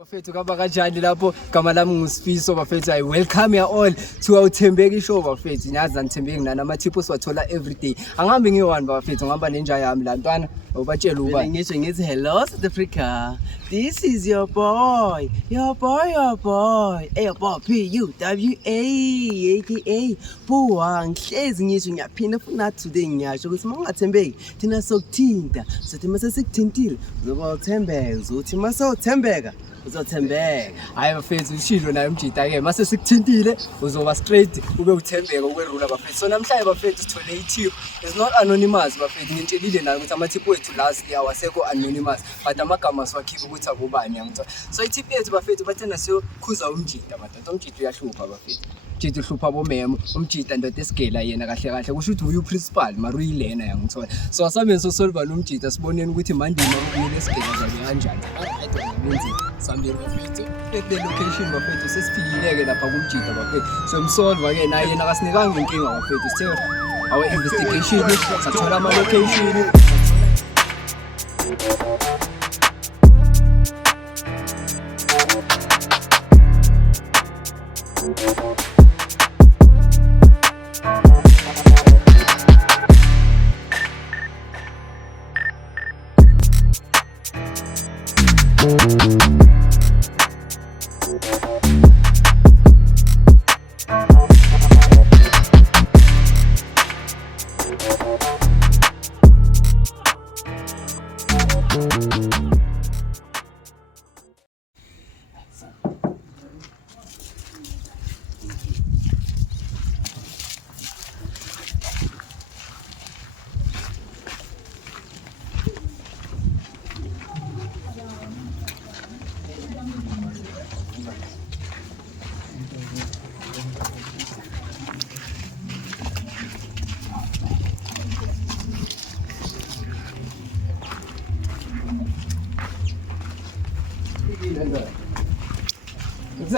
Bafethu kaba kanjani lapho igama lami nguSifiso bafethu. I welcome you all to our Thembeki show bafethu. Nyazi anithembeki nana amathiphu siwathola everyday. Angihambi ngiyi-one bafethu, ngihamba nenja yami la ntwana ubatshela uba ngithi hello South Africa. This is your boy. Your boy. Hey your boy PUWA aka Puwa. Ngihlezi ngisho ngiyaphinda futhi today ngiyasho ukuthi mangathembeki thina sokuthinta. Sothi mase sikuthintile uzoba uthembeka, uzothi mase uthembeka uzothembeka. hayi bafethu ushilo naye umjita-ke mase sikuthintile uzoba straight ube uthembeka ukwerula bafethu. So namhlanje bafethu sithole ithiphu. It's not anonymous bafethu, ngitshelile nayo ukuthi amathiphu wethu last year wasekho anonymous but amagama siwakhipha ukuthi akubani yangithola. So ithiphu yethu bafethu bathena siyokhuza umjita madoda. Umjita uyahlupha bafethu, umjita uhlupha abomemo, umjita ndoda esigela yena kahle kahle kusho ukuthi uyu principal mara uyilena yangithola. So asabe sosolva lo mjita siboneni ukuthi mandini ukuyile esigela zabe kanjani. Sambiri bafethu the location bafethu sesifikile-ke lapha kumjita bafethu. So msolva-ke naye yena akasinikanga inkinga bafethu, sithe our investigation sathola ama-location.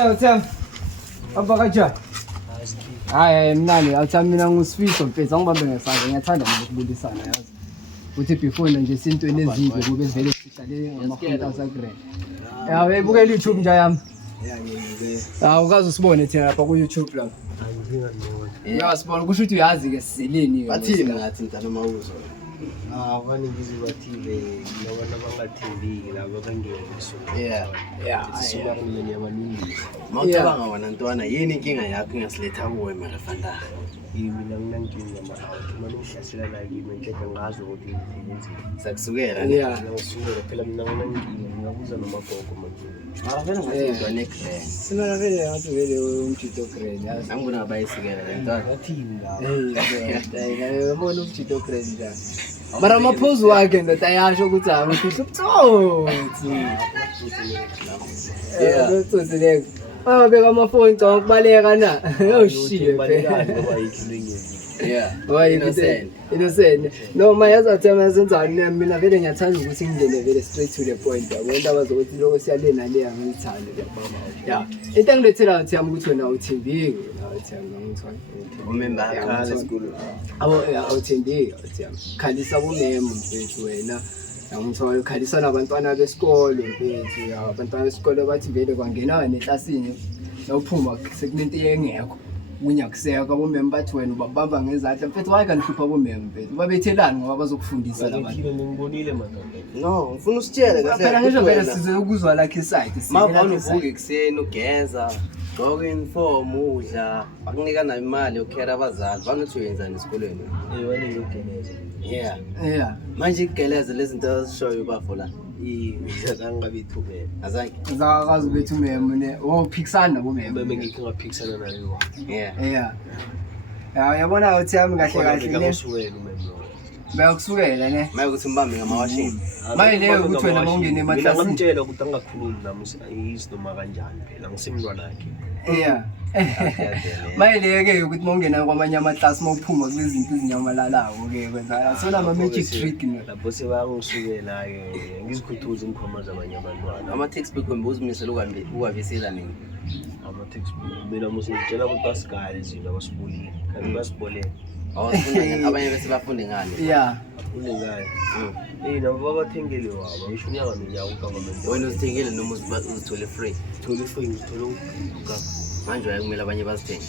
Utham aba kanjani? Hayi mnani athi mina nguSifiso mfethu, angibambe ngesandla, ngiyathanda ukubulisana yazi ukuthi before nje sintweni ezide kube sivele sihlale ngama-5000 grand. Yawe ibukela YouTube nje yami. Ukaze usibone thina lapha ku YouTube lapha. Sibona kusho ukuthi uyazi-ke sizeleni. Bathini ngathi mntana mawuzo? Vane ngizibathile nabantu abangathembeki labo bangekusuka kumini yabalungisi. Mawucabanga wena ntwana, yini inkinga yakho ingasiletha kuwe mara fanda? Mina nginankinga manje ngihlasela la kimi nhleke ngazo ukuthi ngiyenzeni. Sakusukela ngisukela phela mina nginankinga ngingabuza nomagogo manje. Mara vele ngathi next Sina vele ngathi vele umjito grand yazi. nami kunabayisikela le ntwana. Bathini la? Yabona umjito grand la. Mara amaphuzu wakhe ndoda ayasho ukuthi angifihla ubutsotsi. Ubutsotsi leko. Beka amafoni cha ukubaleka na. Yoshiye phela. Ngoba yikho ingezi. Why innocent? No, my other time azenzani mina vele ngiyathanda ukuthi ngingene vele straight to the point. Yabo indaba zokuthi lokho siyalena le angithanda yababa. Into engilethela ukuthi yami ukuthi wena uthembeki, uthi yami ngithona. Umemba akhala school. Awuthembeki uthi yami. Khalisa bomemo mfethu wena. Ngithona ukhalisa nabantwana besikole mfethu. Abantwana besikole bathi vele kwangena neklasini nawuphuma sekunento engekho. Kunyakuseka bomeme bathi wena ubabamba ngezandla mfethu. Hayi kanhlupha bomeme mfethu, babethelani ngoba bazokufundisa labantu. Ngibonile manje. No, ngifuna usitshele kahle. Phela ngisho vele size ukuzwa lakhe side. Mavana uvuka ekuseni ugeza, gqoka uniform, udla, bakunika nayo imali yokukhera abazali. Vana uthi uyenzani esikoleni? Wena ngiyogeleza. Yeah. Manje igeleze lezi zinto azishoyo bafo la. Ngabithumela. Azange. Zakazi bethu meme ne phikisana nabo meme. Meme ngikho ngaphikisana nayo. Yeah. Yabona uthi yami kahle kahle ne. Ngasuwela umeme lo. Bayakusukela ne. Maye ukuthi mbambe ngamawashini. Manje leyo ukuthi wena mawungene emaklasini. Mina ngamtshela ukuthi angakhulumi nami isinoma kanjani phela ngisimntwana wakhe. Yeah. Mayeleke ukuthi mawungena kwamanye amaklasi mawuphuma kulezi zinto izinyamalalawo ke kwenzakala sona ama magic trick lapho sebangisukela ke ngizikhuthuza imkhoma zabanye abantwana. Ama textbook wembuzimisela ukwabisela nini? Ama textbook mina musitshela ukuthi basigaya izinto abasibulile kanti basibole Abanye bese bafunde ngani? Yeah. Ulengane. nabo babathengele wabo ngisho unyaka nonyaka ugovernment wena uzithengile noma uzithole free thole ifoni ngithole ugava manje uyakumele abanye bazithenge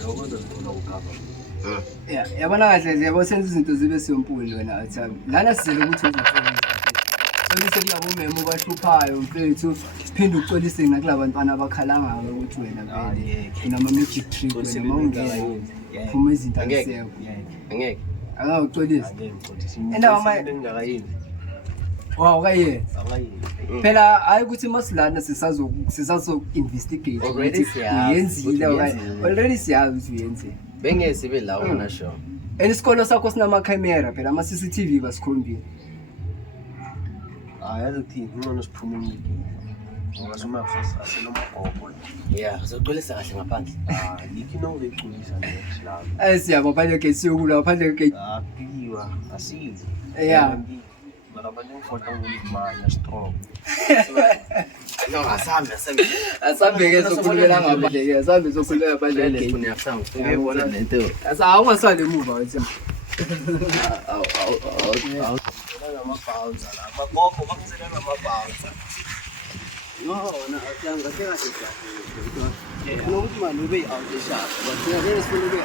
yabo ngizothola ugava yabona kahle nje yabo senza izinto zibe simple wena athi lana sizele ukuthi uzotholisa kuyabomema obahluphayo mfethu siphinde ucolise nakulabo bantwana abakhalanga ukuthi wena vele unama magic trick wena mawungena phuma izinto akusekho angeke akawucolisa angeke ngixolise Enda mama- engingakayenzi wow kaye akayenzi phela hayi ukuthi masilana sisazo investigate Already ukuthi siyazi uyenzile ukuthi okanye uyenzile. already siyazi ukuthi uyenzile bengeke sibe la ungana show isikolo sakho sinama camera phela ama CCTV basikhombile yazi ukuthini ngcono siphume emidini ngoba soma asenomgogo yeah uzocolisa kahle ngaphandle yikho inongileculisa nje siyabo phande ke siyokula phande ke apiwa asile Yeah. mara abantu ngifota ngimana strong no asambe asambeke sokhulumela ngaphandle ke asambe sokhulumela ngaphandle le ke funa yakusanga ungebona lento awungasali emuva wathi namabhouncer la amagogo bangizela namabhouncer wona akusanga kahle kahle nokuthi manje ube out eshop but vele sifuna ube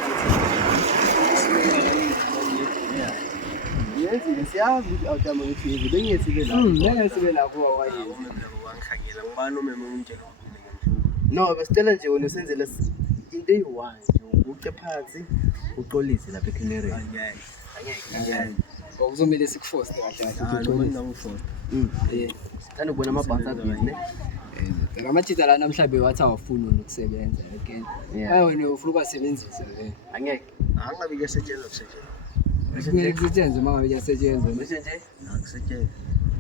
yenzile siyazi ukuthi awutama ukuthi yenzile bengiyethi be la ngeke sibe nakho waye wangikhangela ngibani umeme umtshela no besitela nje wena usenzele into eyi-one nje uke phansi uxolise lapha ecanary okuzomela sikuforce kahle kahle sithanda ukubona amabhansi abili ne ngamajita la namhlanje wathi awafuni ukusebenza again Yeah. wena ufuna ukubasebenzisa angeke angabe kuyasetshenzwa kusetshenzwa kufanele kusetshenzwe uma ngabe kuyasetshenzwa bese nje akusetshenzwa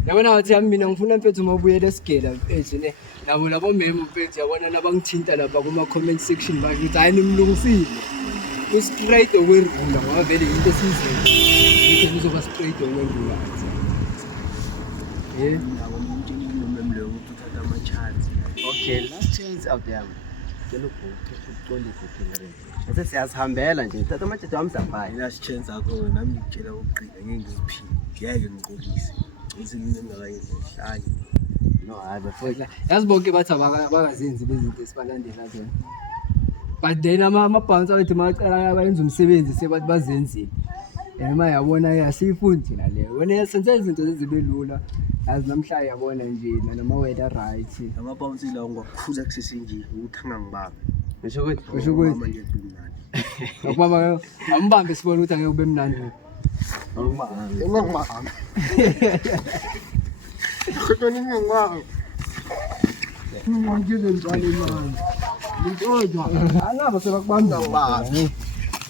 yabona wathi yami mina ngifuna mfethu uma ubuyela esigela mfethu ne nabo labo meme mfethu yabona nabangithinta lapha kuma comment section basho ukuthi hayi nimlungisile ku-straight okwerula ngoba vele into esiyizele ukuthi kuzoba straight okwerula nabo umtshela umeme leyo ukuthi uthatha ama-chance okay last chance out there cela ubhuke uxolise ecanary bese siyazihambela nje thatha amajita wami sihambaya last chance akho nami ngikutshela ukugqina ngeke ngiziphile ngeke ngiqolise ngizile into engakayenzi ngihlanye no hayi bafowethu yazi bonke bathi abakazenzi lezinto esibalandela zona but then amabhansi awethu macala abayenza umsebenzi sebathi bazenzile uma yabona yasiyifundi thina leyo wena senze izinto zibe lula yazi namhlanje yabona nje nama-weather right amabhouncer lawo ngwakukhuza kusesenje ukuthi angangibambi ngisho ukuthi Kusho ukuthi manje kumnandi akubaba ambambe sibone ukuthi angeke ube mnandi engangibambi kodwa ningangibambi ngizwe ngicala imali ngitshotshwa anabo sebakubamba ngibambi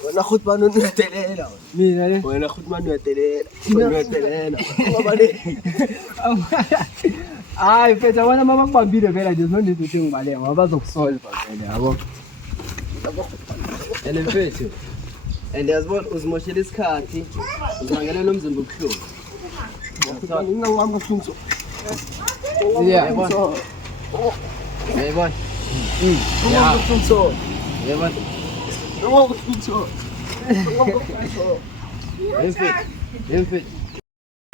wena futhi bani uyadelela mina le wena futhi bani uyadelela ngoba le hayi mfethu abona uma bakubambile vela nje no need ukuthi ngibaleka ngoba bazokusolva vele yabo and mfethu and yazibona uzimoshela isikhathi uzibangela nomzimba ubuhlungu ngingangibambi kabuhlungu yeah uyayibona yeah uyayibona mfethu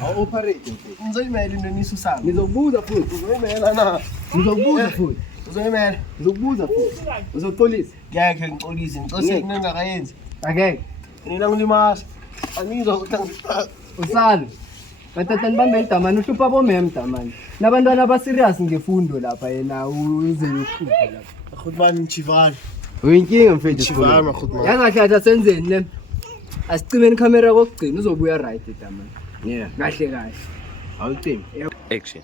awu-operate mfethu ngizoyimela into enisusayo ngizokubuza futhi uzoyimela na ngizokubuza futhi uzoyimela ngizokubuza futhi uzoxolisa ngekhe ngicolise ngicolise into engakayenzi angeke nina ngilimasa angizwa ukuthi angifaka usalo batata nibambe idamane uhlupha bomem damane nabantwana abaserious ngefundo lapha yena uze uhluphe lapha futhi bani ngijivana uyinkinga mfethu ngijivana esikoleni. futhi man yazi kahle kahle senzeni ne asicimeni ikhamera kokugcina uzobuya right damane yeah kahle kahle awucimi action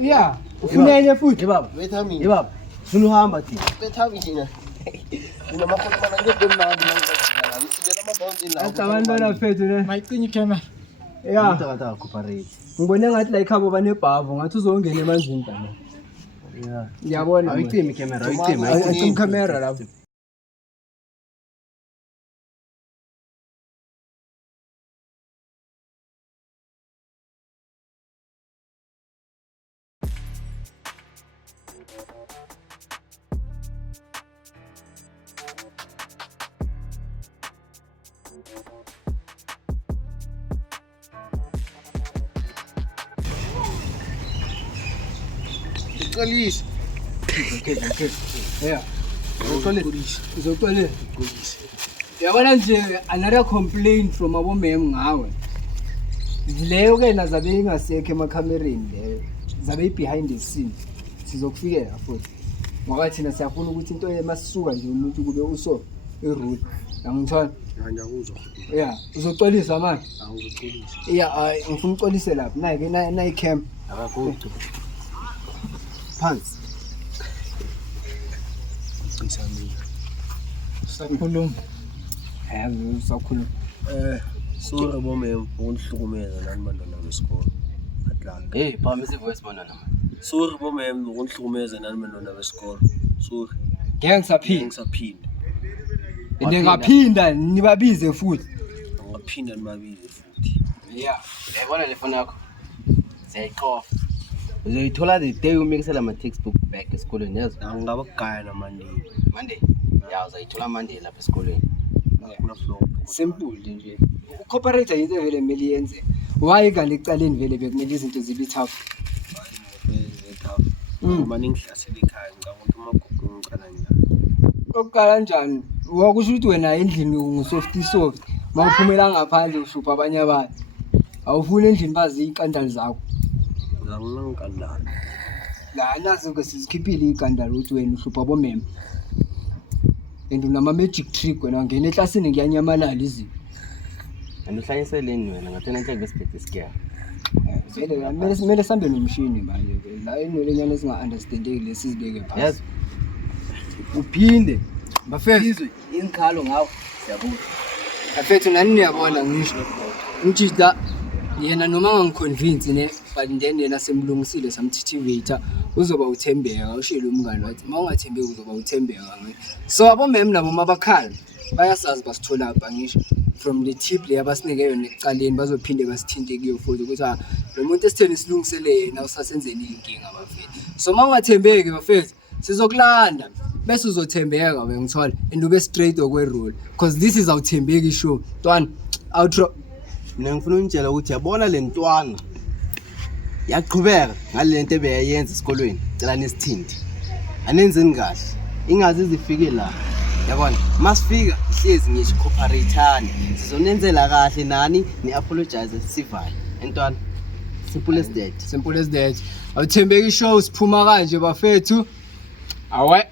yeah ufunenye futhi yebaba betha mina yebaba funa uhamba thina betha mina mina mafuthi bana ngeke mnandi mangizadlala ngisibela amabhouncer damane bona fethu ne mayicinye camera yeah utakata cooperate ngibone ngathi la ikhabo banebhavo ngathi uzongena emanzini damane yeah ngiyabona awucimi camera awucimi acima ikhamera lapho Uqalise. Okay. Yeah. Uzoxolisa. Yabona nje another complaint from abomem ngawe. Leyo ke nazabe ingasekho emakhamereni leyo. Zabe behind the scene. Sizokufikela futhi. Ngoba thina siyafuna ukuthi into emasisuka nje umuntu kube uso irule. Angithona. Manje akuzwa. Yeah, uzoxolisa manje. Awuzoxolisa. Yeah, ngifuna uxolise lapha. Nayi camp. Akagodwa. Phansi. Sakhuluma. Yazi usakhuluma. Sorry bomem ukunihlukumeza nani bantwana besikole. Atlanta. Hey, phamisa ivoice bona nama. Sorry bomem ukunihlukumeza nani bantwana besikole. Sorry. Ngeke ngisaphila. Ngisaphinda. Ngingaphinda nibabize futhi. Ngaphinda nibabize futhi. Yeah. Yabona le phone yakho. Siyayiqofa. Uzoyithola the day umikisela ama textbook back esikoleni yazi. Angaba kugaya na Monday. Monday. Ya uzayithola Monday lapha esikoleni. Akuna flow. Simple nje. Ucooperator into vele kumele yenze. Why ngale ecaleni vele bekumele izinto zibe tough. Uma ningihlasela ekhaya ngicabanga ukuthi umagugu ngicala njani. Okuqala kanjani? Wakusho ukuthi wena endlini ungusoft soft. Mawuphumela ngaphandle uhlupha abanye abantu. Awufuni endlini bazi iqandali zakho. Ngangikandala. La nazo ke sizikhiphile iqandali ukuthi wena uhlupha bomem. And unama magic trick wena ngene eklasini ngiyanyamalala izinto. Andihlayiseleni wena ngathena nje ngesibhedle sikia. Vele kumele sambe nomshini manje vele. La inolenyana esinga understandeki lesizibeke phansi. Yazi. Uphinde bafezwe Inkhalo ngawo. Siyabona. afethu nani niyabona ngisho ngijida yena noma ngangiconvince ne but then yena semlungisile samthitivate uzoba uthembeka ushilo umngane wathi mawungathembeki uzoba uthembeka ngi so abomem nabo mabakhala bayasazi basithola apha ngisho from the tip le abasinike yona ecaleni bazophinde basithinte kuyo futhi ukuthi lo muntu esitheni silungisele yena usasenzeni inkinga bafethu so mawungathembeki bafethu sizokulanda bese uzothembeka ngithola and ube straight okwe rule because this is awuthembeki show ntwana outro Mina ngifuna unitshela ukuthi yabona le ntwana yaqhubeka ngale nto ebeyenza esikolweni cela nesithindi anenzeni kahle ingazi izifike la yabona masifika hlezi ngisho cooperateani sizonenzela kahle nani ni apologize sivale entwana simple as that awuthembeki show siphuma kanje bafethu awe